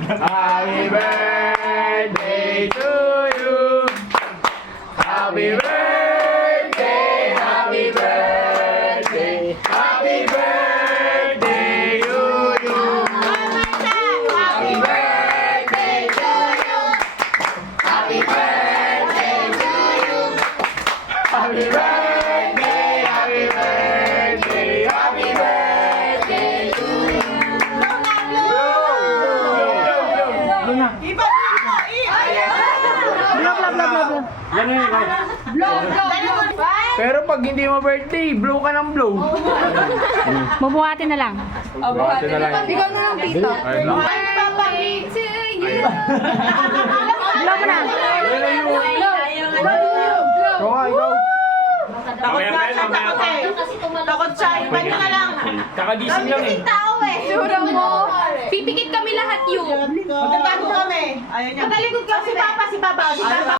Happy birthday to you. Happy birthday, happy birthday, happy birthday to you. Happy birthday to you. Happy birthday to you. Happy birthday, happy birthday, happy birthday to you. Iba dito! Pero pag hindi mo birthday, blow ka ng blow. Mabuhati na lang. Buhati na lang. Ikaw na lang, Tito. Ayun lang. Blow mo na. Ikaw nga, ikaw. Takot na siya, takot eh. Takot siya, iba niya na lang. Kakagising lang eh. Tao eh. Sura mo. Pipikit kami lahat yun. Magtatago kami. Ayaw niya. Matalikod kami. Si Papa, si Papa.